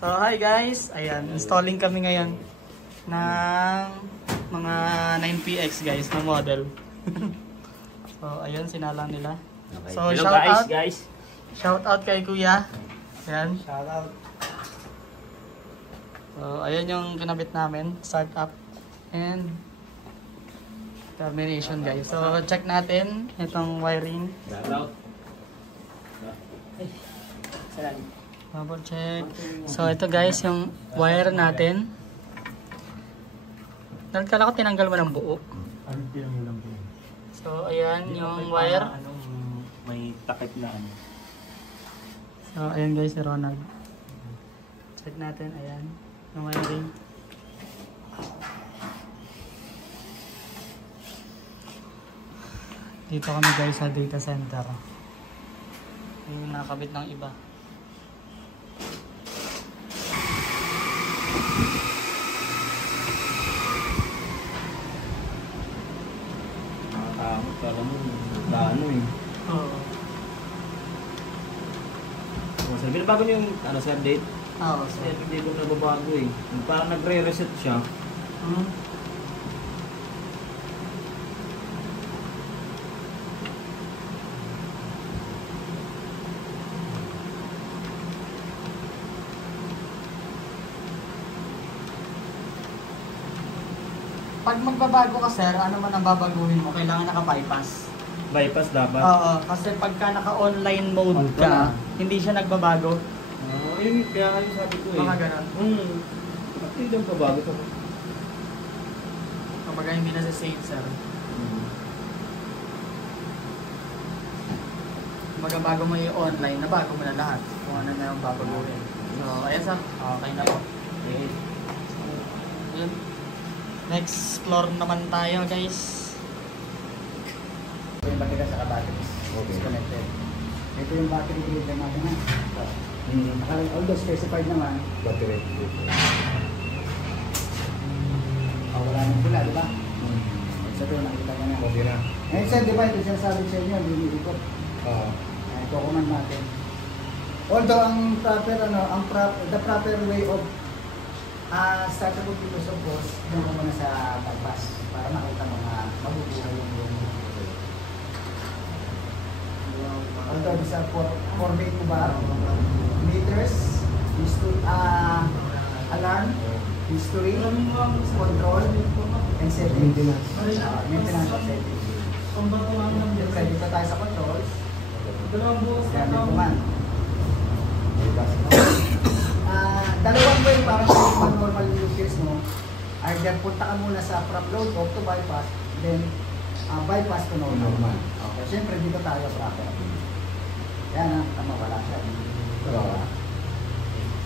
So hi guys, ayan, installing kami ngayon ng mga 9PX guys na model. So ayun, sinalang nila. Okay. So Hello shout out guys. Shout out kay Kuya. Ayan. Shout out. So ayan yung kinabit namin, start up and termination guys. So check natin itong wiring. Shout out. Double check. So ito guys yung wire natin. Nagkala ko tinanggal mo ng buo. Ano tinanggal lang po? So ayan yung wire. May takip na ano. So ayan guys si Ronald. Check natin, ayan yung wiring. Dito kami guys sa data center. Yung nakakabit ng iba. Nakakamot pala mo. Ano eh. Oo. Oh, sabi na bago niyo yung ano sir date? Oo, Kasi sir. hindi ko nababago eh. Parang nagre-reset siya. Pag magbabago ka sir, ano man ang babaguhin mo, kailangan naka-bypass. Bypass dapat. Oo, kasi pagka naka-online mode On ka ka, na. hindi siya nagbabago. Yun kaya yung sabi ko eh. Baka ganun. Bakit hindi lang pabago ito? Kapag hindi na save sir. Kumbaga bago mo yung online, nabago mo na lahat. Kung ano na yung babaguhin. So, ayan sir. Okay na po. Eh, Yun. Next floor naman tayo guys. Ito yung battery sa batteries. Disconnected. Ito yung battery grid na natin na. Although specified naman. battery. Wala nang pula, di ba? Sa ito, nakita mo na. Pwede na. Ngayon sir, di ba ito sinasabi sa inyo, liliikot. Kukunan natin. Although ang proper, the proper way of startable dito sa post, doon ko muna sa bypass para makita mo na mabubuhay yung although sa 4 bay ko ba, meters, alarm, history, control, and settings. Maintenance and settings. Siyempre, dito tayo sa controls. Yan, may command. Dalawang way para sa pag normal users mo. Either punta ka muna sa prop load off to bypass, then bypass to normal. Okay, siyempre dito tayo proper. Yan tama, wala siya.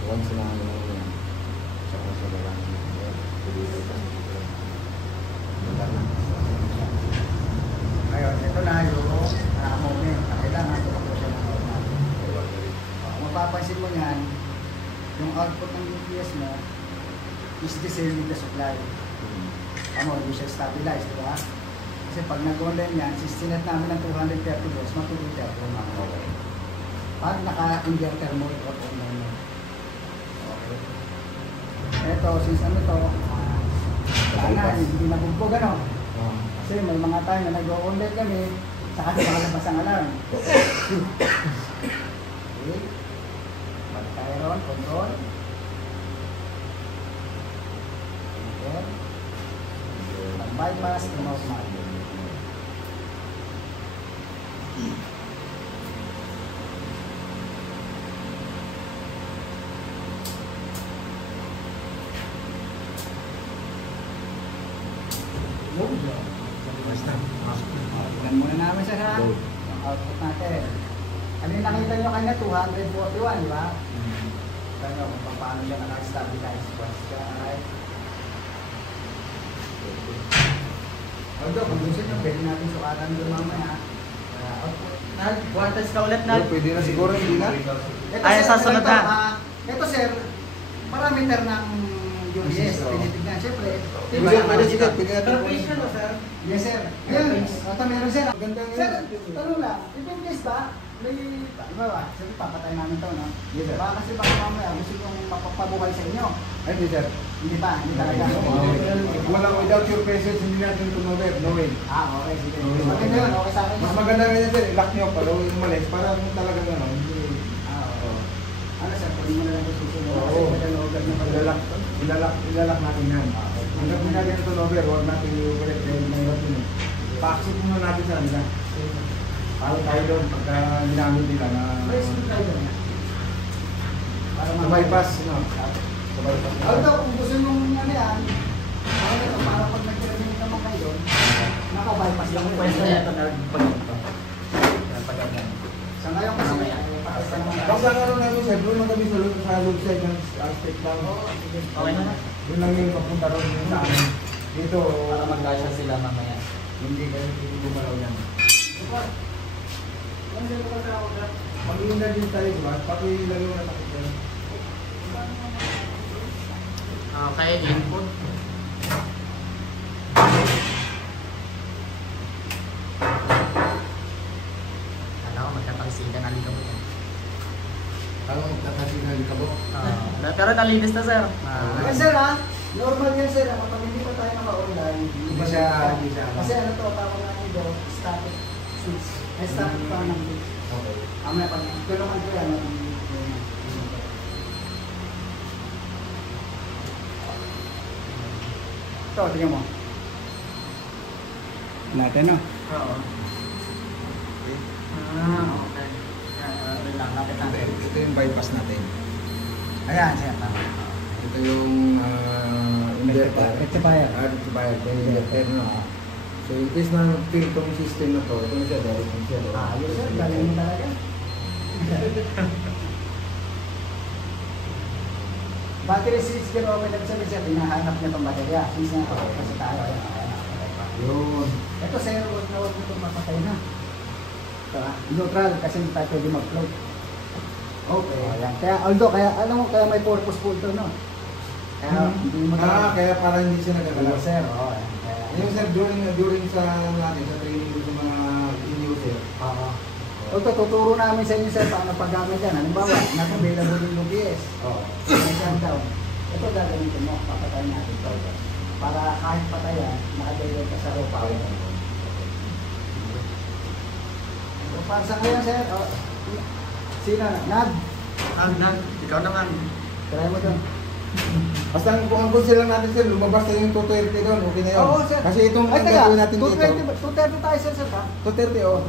Once na ano yan. Tsaka sa balang. Ngayon, ito na yung moment. Kailangan ito po siya ng normal. Mapapansin mo yan, yung output ng UPS mo is the same with the supply. Hindi siya stabilized, di ba? Kasi pag nag-online yan, sinet namin ng 230 volts, matutuloy ako mga pag naka-inverter mo, ito online mo. Okay. Ito, since ano to, wala na, hindi nabugbog ano. Kasi may mga time na nag-online kami, saka sa mga labas ang alarm. Okay. Mag-tyron, control. Okay. Mag-bypass, normal. Tignan muna namin siya ha. Yung output natin. Ano yung nakita nyo kanina? 241, di ba? Tignan nyo kung paano yan naka-stabilize. Right? Although, kung gusto nyo, pwede natin sukatan doon mamaya. Output. Nag-wattage ka ulit na. Pwede na siguro, hindi na. Ay, sasunod na. Ito sir, parameter ng UPS. Tinitignan. Siyempre, yes sir. Ayan, ito meron sir. Sir, tanong lang, yung place ba? May, di ba ba? Sabi papatay namin ito, no? Yes sir. Baka kasi baka mamaya gusto kong pabuhay sa inyo. Ay, hindi sir. Hindi pa, hindi talaga. Walang without your presence, hindi natin ito no way. Okay, sige. Maganda yun, okay sa akin. Mas maganda nga yan sir, lock nyo pa, umalis, para kung talagang ano, hindi. Oo. Ano sir, pwede mo na lang ito susunod. Oo. Ilalak natin yan. Hanggang hindi natin ito over, huwag natin i-operate dahil mahirap yun eh. Pa-accept muna natin sa nila. Para tayo doon, pagka ginamit nila na... May sunod tayo doon. Sa bypass, no? Sa bypass. Although, kung gusto nyo ano yan, para pag nag-terminate naman kayo doon, naka-bypass lang yung pwede. Sa ngayon kasi, pakita naman tayo. Basta ano namin sir, doon lang kami sa loop side ng aspect lang. Okay na na. Doon lang yung papunta ron yung sa amin. Dito, Para magkasya sila mamaya. hindi kayo gumalaw yan. Mag-iinda din tayo, diba? Pati lalo na takot yan. Okay, input. Ano, magkatangsigan na ligaw yan. Ano, tatasigan ka po? Pero nalinis na sir. Yes sir ha, normal yan sir, kapag hindi pa tayo naka-online. Hindi pa siya, hindi siya. Kasi ano to, tawag natin doon, static switch. May static pa ng switch. Okay. Mamaya pag tulungan ko yan, ito, tingnan mo. Natin no? Oo. Okay. Lang, lapit natin. Ito yung bypass natin. Ayan, siya pa. Ito yung inverter. Rectifier. Rectifier. Yung inverter na. So, in case na feel itong system na to, ito na siya, direct na siya. Ayos sir, galing mo talaga. Battery switch din open up sa sir, hinahanap niya itong baterya. Since na kasi tayo, Yun. ito sir, huwag na huwag mo itong mapatay na. Ito neutral kasi hindi tayo pwede mag-float. Okay. Ayan. Kaya, although, kaya may purposeful to, no? Kaya, hindi mo Kaya para hindi siya nagagalaw. Yes, sir. Oo. Kaya, Yung sir, during sa natin, sa training ko sa mga in-user. Oo. Ito, tuturo namin sa inyo sir paano paggamit yan. Halimbawa, nasa-available yung UPS. Oo. May shutdown. Ito gagamitin mo, papatayin natin ito. Para kahit patayan, naka-available ka sa ropa. So, para sa ngayon sir, sino? Nad? Ikaw naman. Try mo doon. Basta kung ang goal lang natin sir, lumabas na yung 230 doon, okay na yun. Oo sir. Kasi itong Ay, teka, gagawin natin dito. 230 tayo sir pa. 230 oh.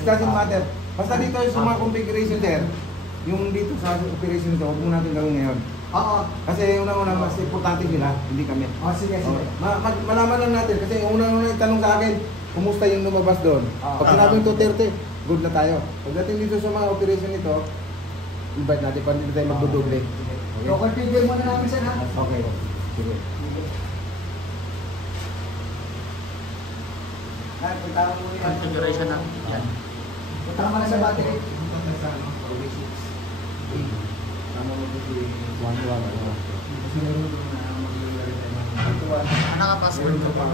It doesn't matter. Basta dito yung sa mga configuration sir, yung dito sa operation nito, huwag mo natin gawin ngayon. Oo. Kasi una-una mas importante nila, hindi kami. Oh, sige, sige. Malaman lang natin kasi una-una yung tanong sa akin, kumusta yung lumabas doon? Pag sinabing 230, good na tayo. Pagdating dito sa mga operation nito, invite natin pa dito tayo magdudoble. So, configure muna namin sir ha. Okay. Sige. Ay, punta mo muna yan. Configuration na. Yan. Punta mo na sa battery. Ano ka password ko pa?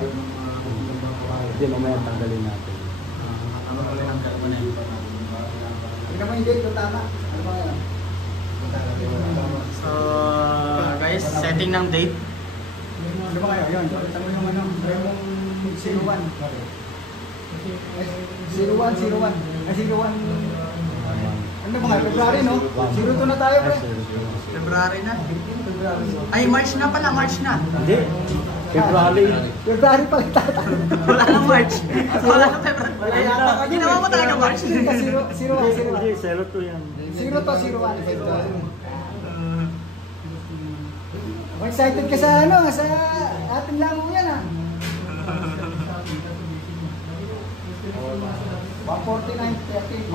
Hindi, mamaya tanggalin natin. Ano ka tinanggal mo na yun? Hindi naman hindi, ito tama. Ano ba yan? So, guys, setting ng date. Ano ba kayo? Yun, ito mo yung ano, try mong 01. 01. Ay, 01. Ano ba nga, February no? 02 na tayo pre. February na. Ay, March na pala, March na. Hindi. February. February pa lang tayo. Wala nang March. Wala nang February. Wala yata. Ginawa mo talaga March. Hindi ka 01. Hindi, 02 yan. 01 February. Excited ka sa ano, sa ating lango yan ah. 149.30.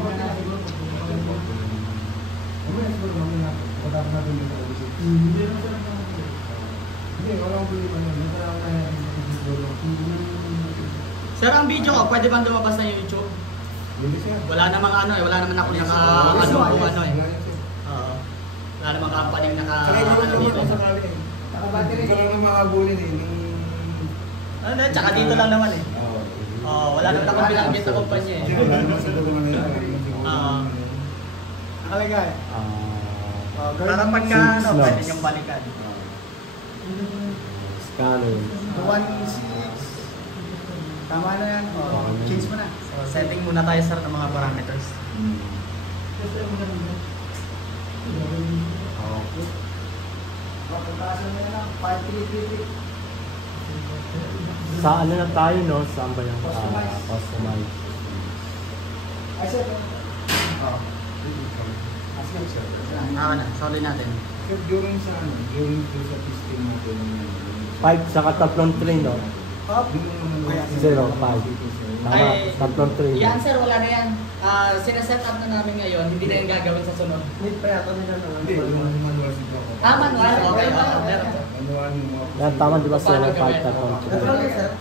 Sir, ang video ko, pwede bang lumabas na YouTube? Wala namang ano eh, wala naman ako naka ano eh. Oo. Wala namang company naka ano dito. Naka-battery. Ikaw lang na makabulin eh. Ano, tsaka dito lang naman eh. Oo, wala naman akong binanggit na kumpanya eh. Oo. Nakalagay. Para pagka ano, Six, no? pwede niyong balikan. Scanner. 1.6. Tama na yan. Change mo na. So, setting muna tayo sir ng mga parameters. Okay. Pagkakasan mo na lang. 5333. Sa ano na tayo, no? Saan ba yung Customize. customize? Ay, sir. Ah, na, sorry natin. Sir, during sa ano, during po sa testing natin, 5 saka tatlong 3, no? Zero, 5. Tama, Ay, tatlong 3. Yan sir, wala na yan. Sineset up na namin ngayon, hindi na yung gagawin sa sunod. Hindi, yung manual si Joko. Manual? Okay, meron sir. Manual yung mga... Yan, tama di ba Paano 0, 5, gawin? tatlong Control 3? sir.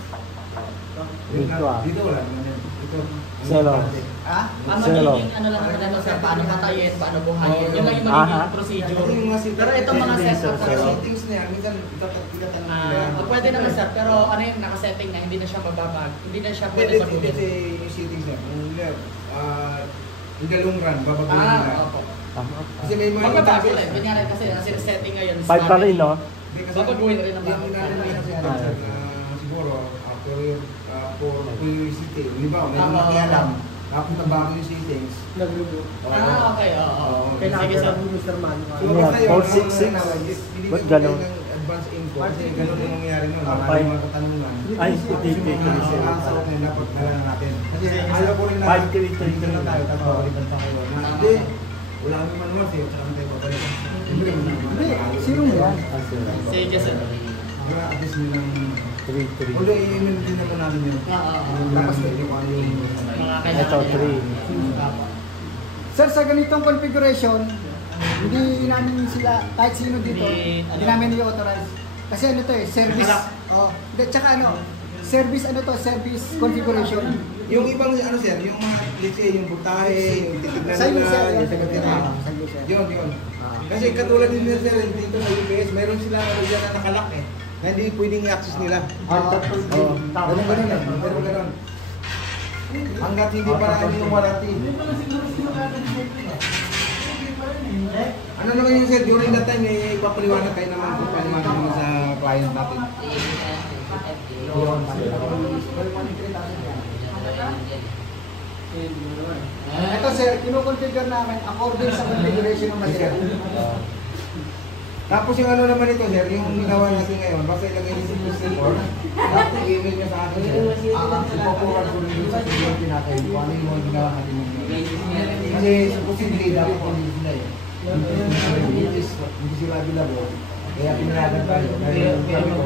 Dito ah. Dito wala naman yan. Dito. Zero. Ha? Ang Zero. magiging ano lang naman ito sir, paano patayin, paano buhayin. Yun lang yung Aha. magiging procedure. Kasi yung mga Pero itong mga setup Zero. na settings na yan, minsan itatanong nila. pwede naman sir, pero ano yung nakasetting na, hindi na siya mababag. Hindi na siya pwede Hindi, baguhin. yung settings na. In the long run, babaguhin nila. Opo. Tama. Kasi may mga Magbabago lang. Kunyari kasi nasisetting ngayon. 5 pa rin, no? Babaguhin rin ang bago. Hindi natin may kasi alam sir, siguro, for curiosity, di ba, may Tama. nakialam. Tapos nabago yung settings. Okay, oo. Okay, Sige sir. So, Yeah, basta yun, 466. binibigyan Ba't ko ganun? tayo ng advance info kasi ganun yung nangyayari nun. Ah, Marami five. mga katanungan. Ay, Kasi hindi. ang sarap na dapat kailangan natin. Kasi ayaw ko rin na 5-3-3 dito na tayo, tapos babalikan pa kayo. Na, Hindi, wala kami manual sa'yo, tsaka tayo babalikan. Hindi, Zero mo yan. Ah, zero. Sige sir. Kaya at least nilang, 3-3. although i-email din naman namin yun. Tapos pwede ko ano yung Mga Ito, kailangan. 3. Sir, sa ganitong configuration, hindi namin sila, kahit sino dito, hindi namin i-authorize. Kasi ano to eh, service. Oh, tsaka ano, service ano to, service configuration. yung ibang ano sir, yung mga, let's say, yung butahe, yung titignan Sa iyo, nila, sir. yung titignan. Sa iyo, sir. Yun. Kasi katulad din nila sir, dito sa UPS, meron sila ano dyan na nakalak eh. Na hindi pwedeng i-access nila. Oo. Ganun eh. Pero ganun. Hanggat hindi pa namin yung warranty. Ano naman yun sir, during that time, ipapaliwanag kayo naman kung paliwanag naman sa client natin. Ito sir, kinukonfigure namin according sa configuration ng material. Tapos yung ano naman ito sir, yung ginawa natin ngayon, basta ilagay niyo sa report, tapos i-email niya sa akin sir, ipapuran ko rin yung sa security natin, kung ano yung mga ginawa natin ngayon. Kasi supposedly, dapat hindi sila eh. Hindi sila available. Kaya pinayagan tayo. Kaya sabi ko,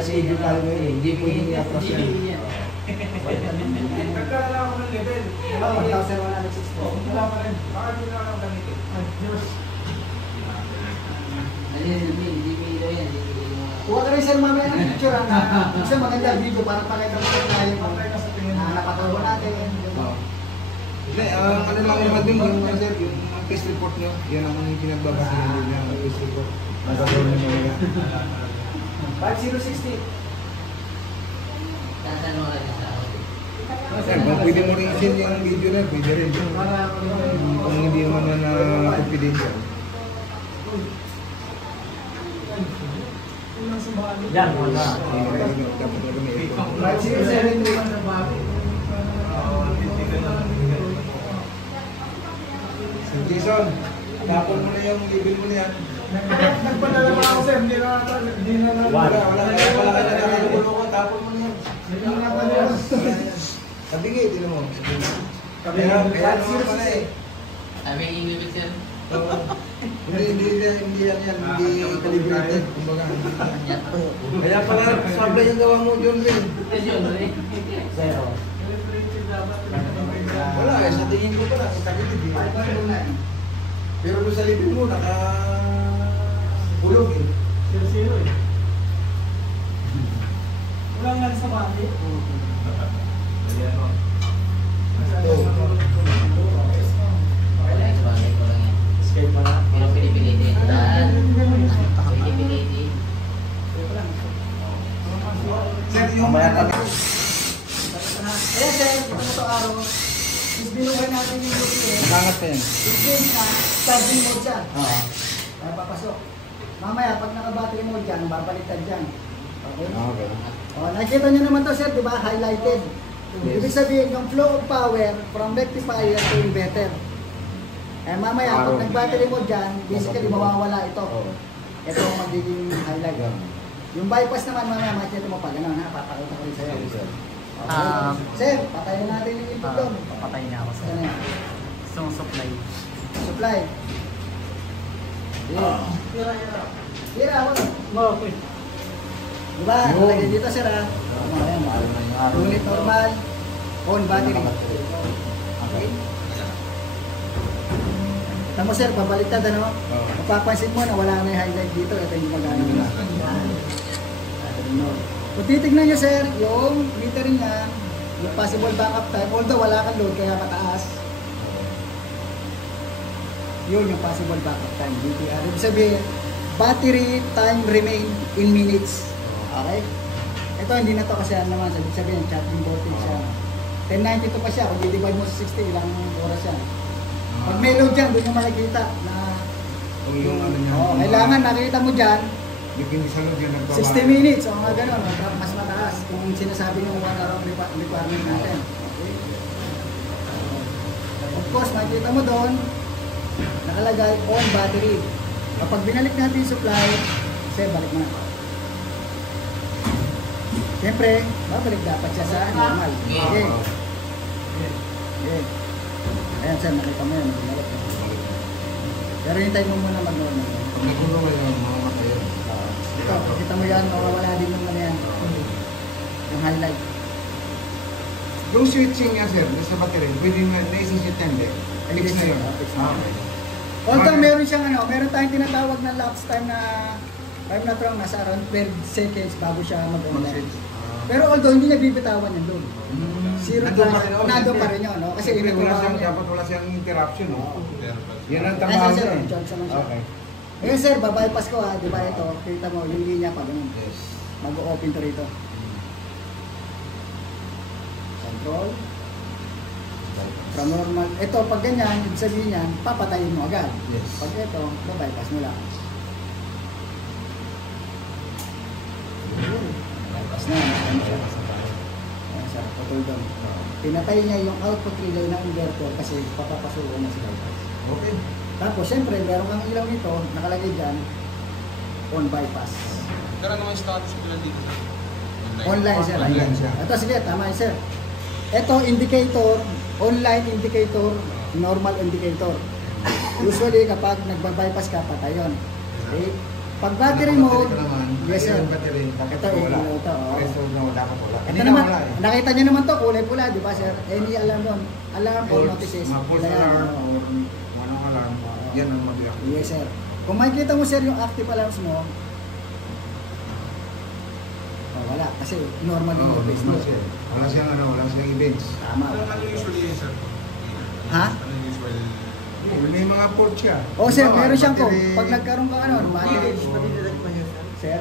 schedule tayo ngayon, hindi pwedeng i-atras yan. Nagkalala ako ng level. 1,164. Wala pa rin. Baka hindi na lang gamitin. Huwag ka rin sir mamaya ng picture ha. Kasi maganda video para pakita mo tayo na napatawa natin. Hindi, ano lang naman dun, yung sir, yung test report nyo, yan ang pinagbabasa nyo din yung test report. Magagawin nyo mga 5060. sir, kung pwede mo rin send yung video na, pwede rin. Kung hindi naman na confidential. Yan, wala. Dapat na may ito. 5073. Sir Jason, tapon mo na yung label mo na yan. Nagpadala na ako sir, hindi na Wala ka na nakakuluko, tapon mo na yan. Sabingay, tinan mo. Kaya naman pala eh. Sabi yung ibig sir. Hindi yan, hindi calibrated. Kumbaga, kaya pala, sabla yung gawa mo, John Ray. Zero. Wala eh, sa tingin ko pala, sakitid eh. Pero doon sa libin mo, hulog eh. Zero eh. Wala nga sa bati. Escape pa na. Sir, yung Mamaya pa. Ayan sir, ito na ito araw. Is binukay natin yung UPS. Nangat pa yan. Is na charging mode siya. Oo. Kaya papasok. Mamaya, pag naka-battery mode dyan, babaliktad dyan. Okay? Okay. O, nakikita nyo naman to sir, di ba? Highlighted. Yes. Ibig sabihin, yung flow of power from rectifier to inverter. Eh mamaya, pag nag-battery mode dyan, basically mawawala ito. Oo. Ito ang magiging highlight. Yung bypass naman, mamaya, makikita mo pa gano'n ha, papakita ko rin sa'yo. Yes, sir. Okay. Sir, patayin natin yung input doon. Papatay niya ako sa Ano yan? isang supply. Supply. Tira ako. Okay. Diba? Yun. Nalagay dito sir ha. Ayan. Unit normal. On battery. Okay. Tama sir, pabaliktad ano? Oo. Mapapansin mo na wala na yung highlight dito. Ito yung magana na. Kung titignan nyo sir, yung metering niya, yung possible backup time, although wala kang load kaya mataas. Yun yung possible backup time, BTR. Ibig sabihin, battery time remain in minutes. Okay? Ito hindi na to kasi ano naman, ibig sabihin, charging voltage siya. 1092 pa siya, kung i-divide mo sa 60, ilang oras siya. Pag may load dyan, doon yung makikita na Yung ano niya. kailangan nakita mo dyan, Bigyan sa loob yan. 60 minutes o mga ganun, mas mataas kung sinasabi ng 1 hour requirement natin. Okay? Of course, makikita mo doon, nakalagay on battery. Kapag binalik natin yung supply, kasi balik na. Siyempre, babalik dapat siya sa normal. Okay. Okay. Ayan sir, nakita mo yan. Bumalik na. Pero hintayin mo muna mag-normal. Pag nagulong kayo, mamamatay yun. Ito, kita mo yan, mawawala din yung ano yan. Yung highlight. Yung switching niya, sir, sa battery, pwede na naisisip yan, eh. Fix na yun. Fix na. Okay. Although meron siyang ano, meron tayong tinatawag na lapse time na nasa around 12 seconds bago siya mag-online. Pero although hindi nabibitawan yan doon. Zero Nandun time, pa rin, oh, nandun siyempre. pa rin yun, no? Kasi Siyempre, wala siyang, yan. dapat wala siyang interruption, no? Yan ang Ayan, tamahan sir, niya, eh. charge naman siya. Okay. Ngayon sir, babypass ko ha, di ba ito, kita mo yung linya pa ganun. Yes. Mag-open to rito. Control. From normal. Ito, pag ganyan, ibig sabihin yan, papatayin mo agad. Yes. Pag ito, babypass mo lang. Bypass na, ano siya. Ayan siya, putol doon. Pinatay niya yung output relay ng inverter kasi papapasuko na si bypass. Okay. Tapos, syempre, meron kang ilaw nito, nakalagay dyan, on bypass. Pero ano yung status ko lang dito? Online sir. Online siya. Ito, sige, tama yun sir. Ito, indicator, online indicator, normal indicator. Usually, kapag nagbabypass ka, patay yun. Okay? Pag battery mode, yes sir. Battery, dapat Ito, wala. ilaw ito. Okay, so no, dapat wala. Ito Hindi naman, na wala, eh. nakita nyo naman to, kulay pula, di ba sir? Any alarm doon. Alarm or notices. Mga false Wala yan, alarm oo. or walang alarm, yan ang mag-react. Yes sir. Kung makikita mo sir yung active alarms mo, wala. Kasi normal yung Oo, base normal mo. siya. Wala siyang ano, wala siyang events. Tama. Ano usually yun, sir? Ha? Ano usual? May mga port siya. Oh sir, Halimbawa, meron siyang code. battery- Pag nagkaroon ka ano, battery Nadidirect pa niya, sir. sir,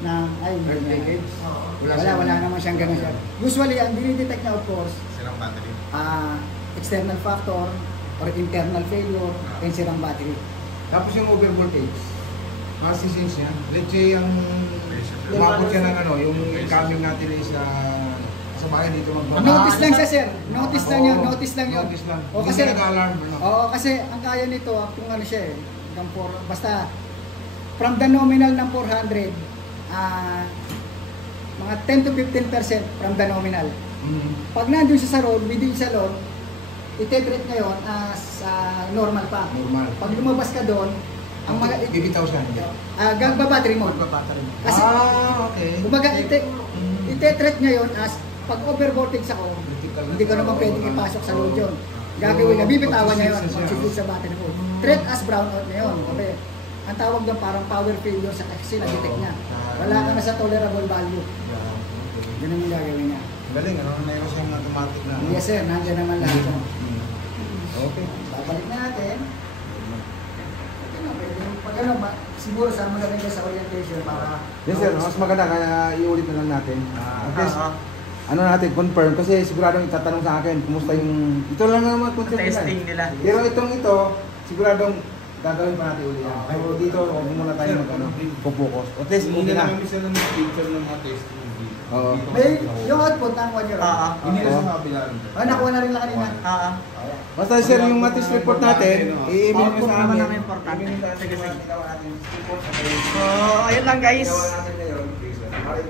na ay hindi Birthday na. gauge? Wala naman siyang ganun sir. Usually ang dinidetect niya of course, Sirang battery. external factor or internal failure and sirang battery. Tapos yung overvoltage, kasi sense niya, let's say yung umabot siya ng ano, yung incoming natin is sa bahay dito Notice lang siya sir. Notice lang yun, Oo, notice lang yun. Notice lang. O Hindi kasi siya nag-alarm, ano? Oo, kasi ang kaya nito kung ano siya hanggang basta from the nominal ng 400 mga 10 to 15% from the nominal. Mhm. Pag nandun siya sa road, within sa load, ite-treat ngayon as normal pa. Normal. Pag lumabas ka doon, ang mga bibitaw siya. Hindi. battery mode. Kasi Okay. kumbaga ite-treat ngayon as pag overvoltage ako, hindi ko naman pwedeng ipasok sa load yun. Gagawin niya, bibitawan niya yun, mag-shift sa battery mode. Treat as brownout na yun. Okay. Ang tawag doon parang power failure sa kasi na-detect niya. Wala ka na sa tolerable value. Ganun yung gagawin niya. Galing, ano? Mayroon siyang automatic na. Yes sir, nandiyan naman lahat yun. Okay. Babalik natin. Pag ano, siguro sa maganda sa orientation para... Yes sir, mas maganda kaya iulit na lang natin. At least, ano natin, confirm. Kasi sigurado itatanong sa akin, kumusta yung... Ito lang naman, confirm Testing nila. Pero ito, siguradong gagawin pa natin uli yan. Pero dito, huwag muna tayo mag-focus. At least, Hindi okay na na. namin bisa ng picture ng mga testing. Oo. May, yung output nakuha niyo rin. Hindi na sa kabila. Nakuha na rin lang kanina. Basta sir, yung matis report natin, i-email mo Output sa naman amin. ang importante. I-email sa amin Sige, yung mga sige. ginawa natin report. So, ayun lang guys. Ginawa natin ngayon. Para